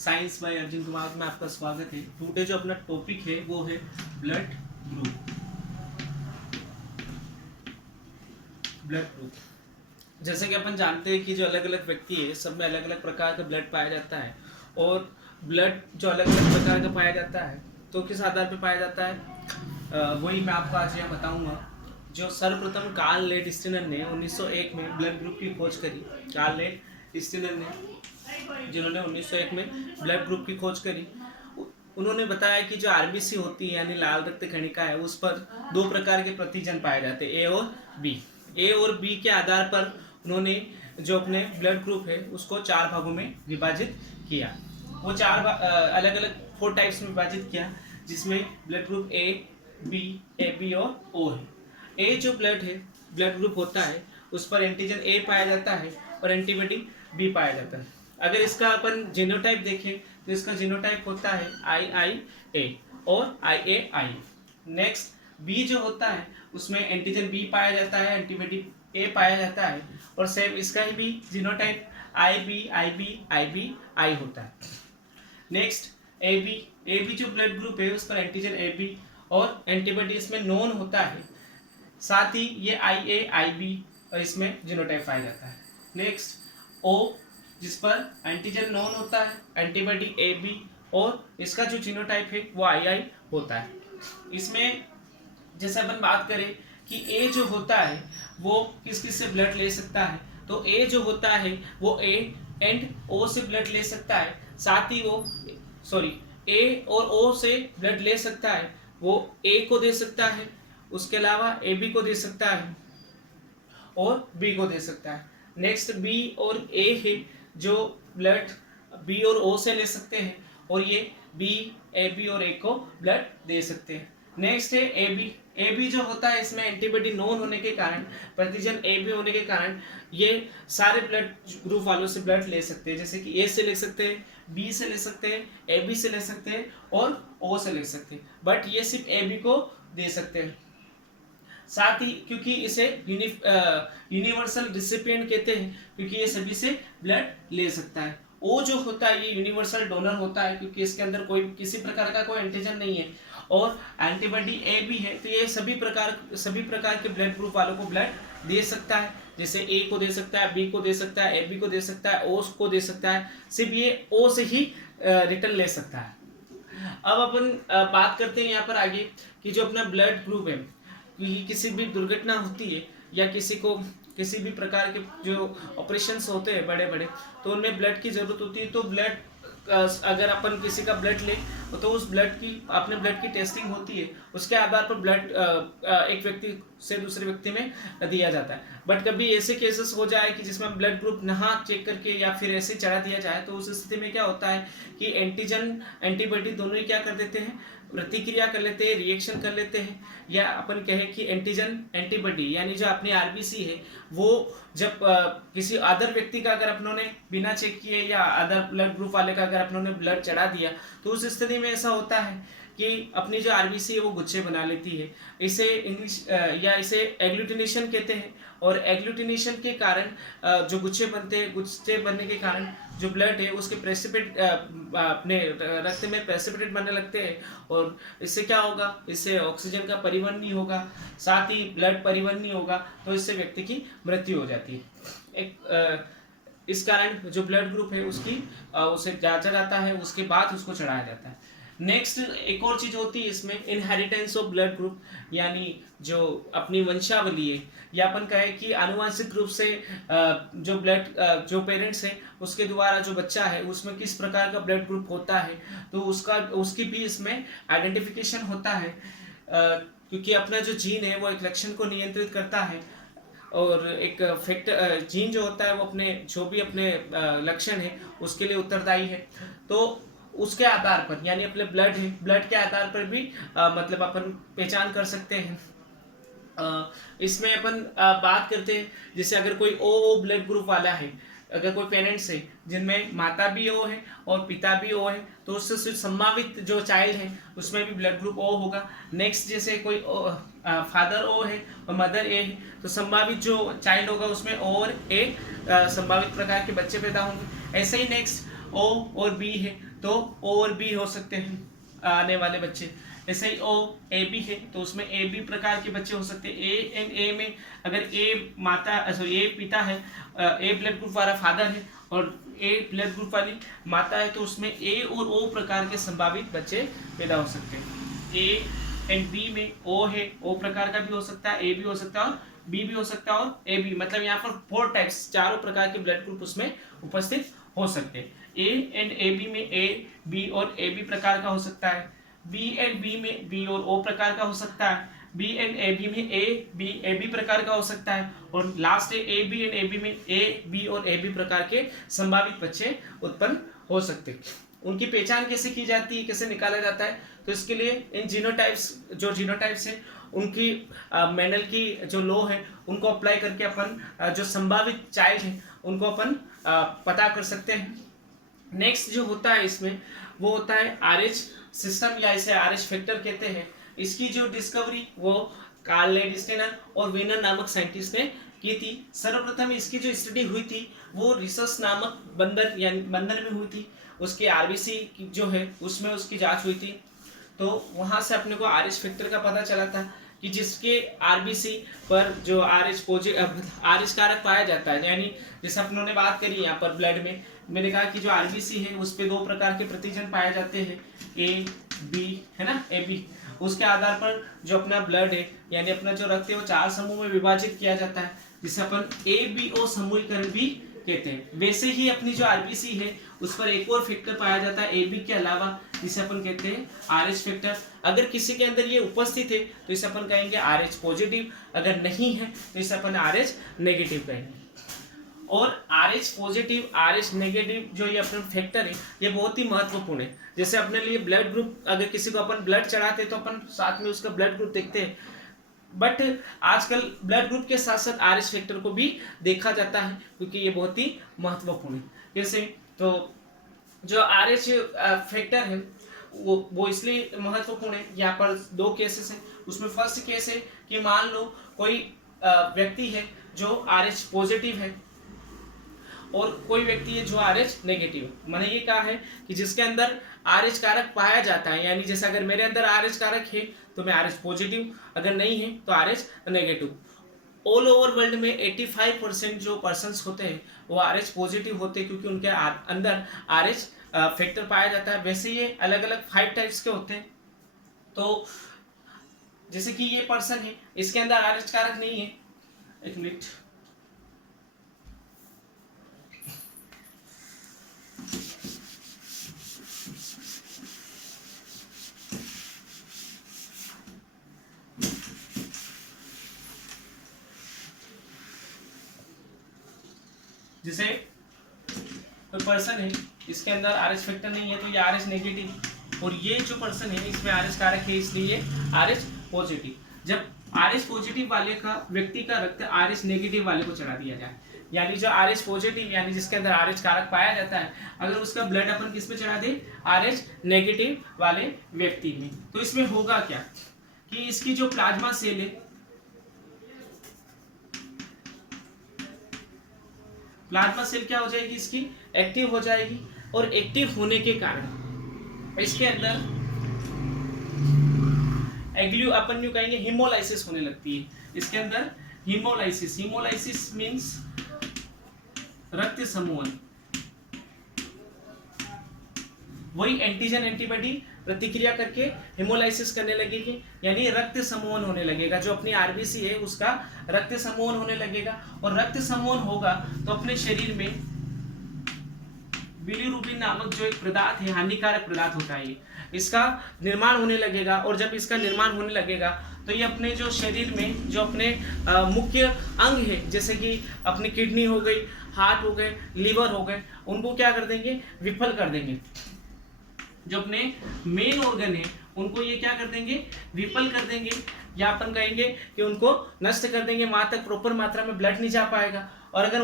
Science by Arjun Kumar में आपका स्वागत है। टुडे जो अपना टॉपिक है वो है ब्लड ग्रुप। ब्लड ग्रुप जैसे कि अपन जानते हैं कि जो अलग अलग व्यक्ति है सब में अलग अलग प्रकार का ब्लड पाया जाता है, और ब्लड जो अलग अलग प्रकार का पाया जाता है तो किस आधार पर पाया जाता है वही मैं आपको आज यहाँ बताऊंगा। जो सर्वप्रथम कार्ल लेड स्टीनर ने 1901 में ब्लड ग्रुप की खोज करी। कार्ल लेड स्टीनर ने जिन्होंने 1901 में ब्लड ग्रुप की खोज करी, उन्होंने बताया कि जो आरबीसी होती है यानी लाल रक्त कणिका है उस पर दो प्रकार के प्रतिजन पाए जाते हैं, ए और बी। ए और बी के आधार पर उन्होंने जो अपने ब्लड ग्रुप है उसको 4 भागों में विभाजित किया। वो 4 अलग अलग 4 टाइप्स में विभाजित किया, जिसमें blood group A, B, A B और ओ है। ए जो ब्लड ग्रुप होता है उस पर एंटीजन ए पाया जाता है और एंटीबॉडी बी पाया जाता है। अगर इसका अपन जीनोटाइप देखें तो इसका जीनोटाइप होता है IIA और IA। नेक्स्ट बी जो होता है उसमें एंटीजन बी पाया जाता है, एंटीबॉडी ए पाया जाता है, और सेम इसका ही भी जीनोटाइप IB होता है। नेक्स्ट AB जो ब्लड ग्रुप है उस पर एंटीजन AB और एंटीबॉडी इसमें नॉन होता है, साथ ही ये IA और इसमें जीनोटाइप पाया जाता है। नेक्स्ट O जिस पर एंटीजन नॉन होता है, एंटीबॉडी AB और इसका जो जीनोटाइप है वो II होता है। इसमें जैसे अपन बात करें कि A जो होता है वो किस किस से ब्लड ले सकता है, तो A जो होता है वो A एंड O से ब्लड ले सकता है, साथ ही वो A और O से ब्लड ले सकता है, वो A को दे सकता है, उसके अलावा AB को दे सकता है और B को दे सकता है। नेक्स्ट B और A है जो ब्लड B और O से ले सकते हैं, और ये B, AB और A को ब्लड दे सकते हैं। नेक्स्ट है AB जो होता है इसमें एंटीबॉडी नॉन होने के कारण, प्रतिजन AB होने के कारण ये सारे ब्लड ग्रुप वालों से ब्लड ले सकते हैं, जैसे कि A से ले सकते हैं, B से ले सकते हैं, AB से ले सकते हैं और O से ले सकते हैं, बट ये सिर्फ AB को दे सकते हैं। साथ ही क्योंकि इसे यूनिवर्सल रिसिपिएंट कहते हैं क्योंकि ये सभी से ब्लड ले सकता है। ओ जो होता है ये यूनिवर्सल डोनर होता है क्योंकि इसके अंदर कोई किसी प्रकार का कोई एंटीजन नहीं है, और एंटीबॉडी ए भी है तो ये सभी प्रकार के ब्लड ग्रुप वालों को ब्लड दे सकता है, जैसे ए को दे सकता है, बी को दे सकता है, AB को दे सकता है, O को दे सकता है, सिर्फ ये O से ही रिटर्न ले सकता है। अब अपन बात करते हैं यहाँ पर आगे कि जो अपना ब्लड ग्रुप है, क्योंकि किसी भी दुर्घटना होती है या किसी भी प्रकार के जो ऑपरेशंस होते हैं बड़े बड़े, तो उनमें ब्लड की ज़रूरत होती है। तो ब्लड अगर अपन किसी का ब्लड ले तो उस अपने ब्लड की टेस्टिंग होती है, उसके आधार पर ब्लड एक व्यक्ति से दूसरे व्यक्ति में दिया जाता है। बट कभी ऐसे केसेस हो जाए कि जिसमें ब्लड ग्रुप ना चेक करके या फिर ऐसे चढ़ा दिया जाए, तो उस स्थिति में क्या होता है कि एंटीजन एंटीबॉडी दोनों ही क्या कर देते हैं, प्रतिक्रिया कर लेते हैं, रिएक्शन कर लेते हैं, या अपन कहें कि एंटीजन एंटीबॉडी यानी जो अपनी आरबीसी है वो जब किसी अदर व्यक्ति का अगर अपनों ने बिना चेक किए या अदर ब्लड ग्रुप वाले का अगर अपनों ने ब्लड चढ़ा दिया, तो उस स्थिति में ऐसा होता है कि अपनी जो आरबीसी है वो गुच्छे बना लेती है। इसे इसे एग्लूटिनेशन कहते हैं, और एग्लूटिनेशन के कारण जो गुच्छे बनने के कारण जो ब्लड है उसके अपने रक्त में प्रेसिपिटेट बनने लगते हैं, और इससे क्या होगा, इससे ऑक्सीजन का परिवहन नहीं होगा, साथ ही ब्लड परिवहन नहीं होगा, तो इससे व्यक्ति की मृत्यु हो जाती है। इस कारण जो ब्लड ग्रुप है उसे जांचा जाता है, उसके बाद उसको चढ़ाया जाता है। नेक्स्ट एक और चीज होती है इसमें, इनहेरिटेंस ऑफ ब्लड ग्रुप, यानी जो अपनी वंशावली है, या अपन कहें कि आनुवंशिक रूप से जो पेरेंट्स हैं उसके द्वारा जो बच्चा है उसमें किस प्रकार का ब्लड ग्रुप होता है, तो उसकी भी इसमें आइडेंटिफिकेशन होता है, क्योंकि अपना जो जीन है वो एक लक्षण को नियंत्रित करता है, और एक जीन जो होता है वो अपने लक्षण है उसके लिए उत्तरदायी है। तो उसके आधार पर यानी अपने ब्लड के आधार पर भी मतलब अपन पहचान कर सकते हैं। इसमें अपन बात करते हैं, जैसे अगर कोई ओ ब्लड ग्रुप वाला है, अगर कोई पेरेंट्स है जिनमें माता भी O है और पिता भी O है, तो उससे सिर्फ संभावित जो चाइल्ड है उसमें भी ब्लड ग्रुप O होगा। नेक्स्ट जैसे कोई फादर O है और मदर A है, तो संभावित जो चाइल्ड होगा उसमें O और A संभावित प्रकार के बच्चे पैदा होंगे। ऐसे ही नेक्स्ट O और B है, तो ओ और बी हो सकते हैं आने वाले बच्चे। ऐसे ही ओ ए बी है तो उसमें ए बी प्रकार के बच्चे हो सकते हैं। ए एंड ए में अगर ए माता सॉरी ए पिता है, ए ब्लड ग्रुप वाला फादर है और ए ब्लड ग्रुप वाली माता है, तो उसमें ए और ओ प्रकार के संभावित बच्चे पैदा हो सकते हैं। ए एंड बी में ओ है, ओ प्रकार का भी हो सकता है, ए भी हो सकता है और बी भी हो सकता है और ए बी, मतलब यहाँ पर 4 टाइप्स, चारों प्रकार के ब्लड ग्रुप उसमें उपस्थित हो सकते हैं। ए एंड ए बी में ए बी और ए बी प्रकार का हो सकता है। बी एंड बी में बी और ओ प्रकार का हो सकता है। बी एंड ए बी में ए बी प्रकार का हो सकता है। और लास्ट है A B and A B में ए बी और ए बी प्रकार के संभावित बच्चे उत्पन्न हो सकते हैं। उनकी पहचान कैसे की जाती है, कैसे निकाला जाता है, तो इसके लिए इन जीनोटाइप्स है उनकी मेंडल की जो लॉ है उनको अप्लाई करके अपन जो संभावित चाइल्ड है उनको अपन पता कर सकते हैं। नेक्स्ट जो होता है इसमें वो होता है RH सिस्टम या इसे RH फैक्टर कहते हैं। इसकी जो डिस्कवरी वो कार्ल लेडी-स्टेनर और वीनर नामक साइंटिस्ट ने की थी। सर्वप्रथम इसकी जो स्टडी हुई थी वो रिसर्च नामक बंदर में हुई थी। उसकी RBC जो है उसमें उसकी जांच हुई थी, तो वहां से अपने को RH फैक्टर का पता चला था कि जिसके RBC पर जो RH कारक पाया जाता है, यानी जैसे अपनों ने बात करी यहाँ पर ब्लड में, मैंने कहा कि जो RBC है उस पे 2 प्रकार के प्रतिजन पाए जाते हैं, A B है ना, AB। उसके आधार पर जो अपना ब्लड है यानी अपना जो रक्त है वो 4 समूह में विभाजित किया जाता है, जिसे अपन ABO समूहीकरण भी कहते हैं। वैसे ही अपनी जो RBC है उस पर एक और फैक्टर पाया जाता है AB के अलावा, जिसे अपन कहते हैं RH फैक्टर। अगर किसी के अंदर ये उपस्थित है तो इसे अपन कहेंगे RH पॉजिटिव, अगर नहीं है तो इसे अपन RH नेगेटिव कहेंगे। और RH पॉजिटिव RH नेगेटिव जो ये अपना फैक्टर है ये बहुत ही महत्वपूर्ण है। जैसे अपने लिए ब्लड ग्रुप, अगर किसी को अपन ब्लड चढ़ाते तो अपन साथ में उसका ब्लड ग्रुप देखते हैं, बट आजकल ब्लड ग्रुप के साथ साथ RH फैक्टर को भी देखा जाता है क्योंकि ये बहुत ही महत्वपूर्ण है। जैसे तो जो RH फैक्टर है वो इसलिए महत्वपूर्ण है, यहाँ पर 2 केसेस हैं। उसमें फर्स्ट केस है कि मान लो कोई व्यक्ति है जो RH पॉजिटिव है और कोई व्यक्ति है जो RH नेगेटिव है। मैंने ये कहा है कि जिसके अंदर RH कारक पाया जाता है, यानी जैसे अगर मेरे अंदर RH कारक है तो मैं RH पॉजिटिव, अगर नहीं है तो RH negative. All over world में 85% जो पर्सन्स होते हैं वो RH पॉजिटिव होते हैं क्योंकि उनके अंदर RH फैक्टर पाया जाता है। वैसे ये अलग अलग 5 टाइप्स के होते हैं। तो जैसे कि ये पर्सन है, इसके अंदर RH कारक नहीं है, एक मिनट, जैसे कोई पर्सन है इसके अंदर RH फैक्टर नहीं है तो ये RH नेगेटिव, और ये जो पर्सन है इसमें RH कारक है इसलिए RH पॉजिटिव। जब RH पॉजिटिव वाले का व्यक्ति का रक्त RH नेगेटिव वाले को चढ़ा दिया जाए, यानी जो RH पॉजिटिव यानी जिसके अंदर RH कारक पाया जाता है, अगर उसका ब्लड अपन किस में चढ़ा दे, RH नेगेटिव वाले व्यक्ति में, तो इसमें होगा क्या कि इसकी जो प्लाज्मा सेल है, प्लाज्मा सेल क्या हो जाएगी, इसकी एक्टिव हो जाएगी, और एक्टिव होने के कारण इसके अंदर अपन यूं कहेंगे हीमोलाइसिस होने लगती है। इसके अंदर हीमोलाइसिस मींस रक्त समूहन, वही एंटीजन एंटीबॉडी प्रतिक्रिया करके हेमोलाइसिस करने लगेगी, यानी रक्त समूहन होने लगेगा। जो अपनी RBC है उसका रक्त समूहन होने लगेगा, और रक्त समूहन होगा तो अपने शरीर में बिलीरुबिन नामक जो एक पदार्थ है, हानिकारक पदार्थ होता है, इसका निर्माण होने लगेगा। और जब इसका निर्माण होने लगेगा तो ये अपने जो शरीर में जो अपने मुख्य अंग है, जैसे कि अपनी किडनी हो गई, हार्ट हो गए, लीवर हो गए, उनको क्या कर देंगे, विफल कर देंगे। जो अपने मेन ऑर्गन है उनको ये क्या कर देंगे, विफल कर देंगे, या अपन कहेंगे कि उनको नष्ट कर देंगे। वहां तक प्रॉपर मात्रा में ब्लड नहीं जा पाएगा, और अगर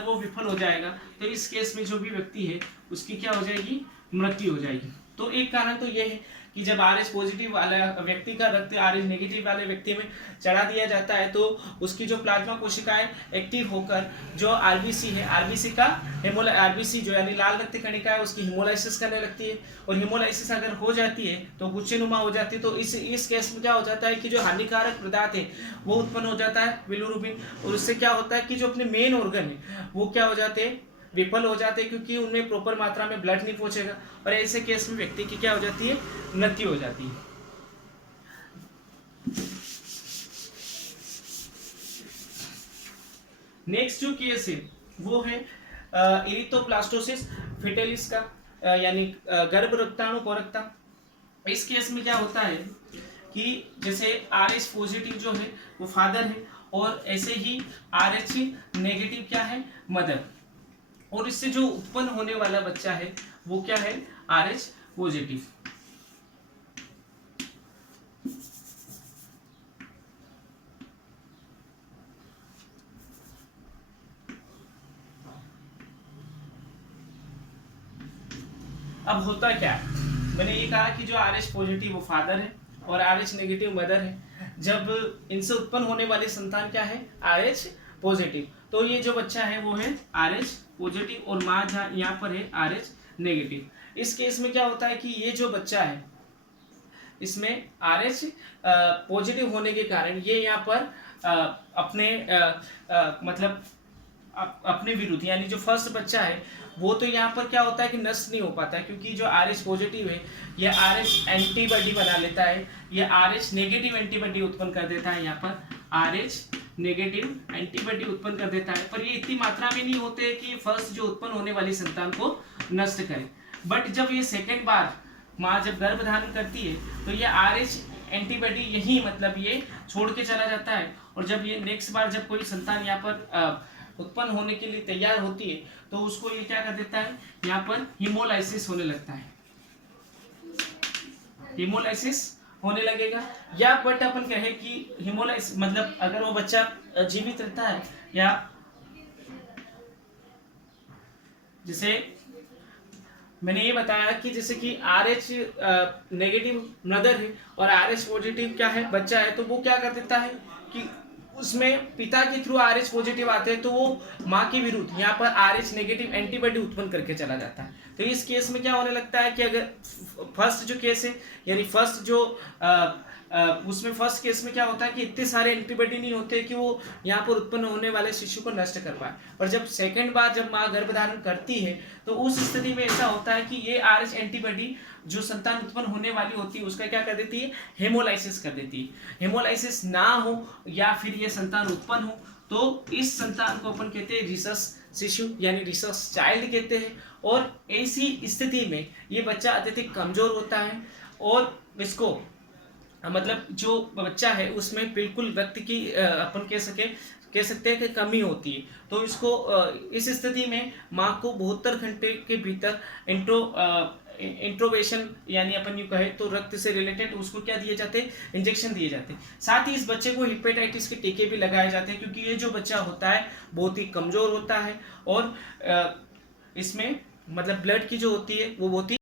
वो विफल हो जाएगा तो इस केस में जो भी व्यक्ति है उसकी क्या हो जाएगी, मृत्यु हो जाएगी। तो एक कारण तो ये है कि जब RH पॉजिटिव वाला व्यक्ति का रक्त RH नेगेटिव वाले व्यक्ति में चढ़ा दिया जाता है तो उसकी जो प्लाज्मा कोशिकाएं एक्टिव होकर जो RBC है, RBC का RBC जो यानी लाल रक्त कणिका है उसकी हिमोलाइसिस करने लगती है, और हिमोलाइसिस अगर हो जाती है तो गुच्छेनुमा हो जाती है। तो इस केस में क्या हो जाता है कि जो हानिकारक पदार्थ है वो उत्पन्न हो जाता है बिलिरुबिन, और उससे क्या होता है कि जो अपने मेन ऑर्गन है वो क्या हो जाते हैं, विफल हो जाते हैं, क्योंकि उनमें प्रॉपर मात्रा में ब्लड नहीं पहुंचेगा, और ऐसे केस में व्यक्ति की क्या हो जाती है, मृत्यु हो जाती है। नेक्स्ट जो केस है वो है इरिथ्रोब्लास्टोसिस फिटेलिस का, यानी गर्भ रक्ताणु कोरकता। इस केस में क्या होता है कि जैसे RH पॉजिटिव जो है वो फादर है, और ऐसे ही RH नेगेटिव क्या है, मदर, और इससे जो उत्पन्न होने वाला बच्चा है वो क्या है, RH पॉजिटिव। अब होता क्या है, मैंने ये कहा कि जो RH पॉजिटिव वो फादर है और RH नेगेटिव मदर है। जब इनसे उत्पन्न होने वाली संतान क्या है, RH पॉजिटिव, तो ये जो बच्चा है वो है RH पॉजिटिव, और माँ जहाँ यहाँ पर है RH नेगेटिव। इस केस में क्या होता है कि ये जो बच्चा है इसमें RH पॉजिटिव होने के कारण ये यहाँ पर अपने मतलब अपने विरुद्ध, यानी जो फर्स्ट बच्चा है वो तो यहाँ पर क्या होता है कि नष्ट नहीं हो पाता है, क्योंकि जो RH पॉजिटिव है ये RH एंटीबॉडी बना लेता है, ये RH नेगेटिव एंटीबॉडी उत्पन्न कर देता है, यहाँ पर RH नेगेटिव एंटीबॉडी उत्पन्न कर देता है, पर ये इतनी मात्रा में नहीं होते कि फर्स्ट जो उत्पन्न होने वाली संतान को नष्ट करे। बट जब ये सेकेंड बार माँ जब गर्भ धारण करती है तो ये RH एंटीबॉडी यही मतलब ये छोड़ के चला जाता है, और जब ये नेक्स्ट बार जब कोई संतान यहाँ पर उत्पन्न होने के लिए तैयार होती है तो उसको ये क्या कर देता है, यहाँ पर हीमोलाइसिस होने लगता है, हीमोलाइसिस होने लगेगा। या बट अपन कहे कि हीमोलाइसिस मतलब अगर वो बच्चा जीवित रहता है, या जैसे मैंने ये बताया कि जैसे कि RH नेगेटिव मदर है और RH पॉजिटिव क्या है, बच्चा है, तो वो क्या कर देता है कि उसमें पिता के थ्रू RH पॉजिटिव आते हैं तो वो माँ के विरुद्ध यहाँ पर RH नेगेटिव एंटीबॉडी उत्पन्न करके चला जाता है। तो इस केस में क्या होने लगता है कि अगर फर्स्ट जो केस है, यानी फर्स्ट जो उसमें फर्स्ट केस में क्या होता है कि इतने सारे एंटीबॉडी नहीं होते कि वो यहाँ पर उत्पन्न होने वाले शिशु को नष्ट कर पाए, और जब सेकंड बार जब माँ गर्भधारण करती है तो उस स्थिति में ऐसा होता है कि ये RH एंटीबॉडी जो संतान उत्पन्न होने वाली होती है उसका क्या कर देती है, हेमोलाइसिस कर देती है। हेमोलाइसिस ना हो या फिर ये संतान उत्पन्न हो तो इस संतान को अपन कहते हैं रिसस शिशु यानी रिसस चाइल्ड कहते हैं, और ऐसी स्थिति में ये बच्चा अत्यधिक कमजोर होता है, और इसको मतलब जो बच्चा है उसमें बिल्कुल रक्त की अपन कह सकते हैं कि कमी होती है। तो इसको इस स्थिति में माँ को 72 घंटे के भीतर इंट्रोवेशन यानी अपन यूँ कहे तो रक्त से रिलेटेड उसको क्या दिए जाते हैं, इंजेक्शन दिए जाते हैं। साथ ही इस बच्चे को हेपेटाइटिस के टीके भी लगाए जाते हैं, क्योंकि ये जो बच्चा होता है बहुत ही कमजोर होता है, और इसमें मतलब ब्लड की जो होती है वो बहुत ही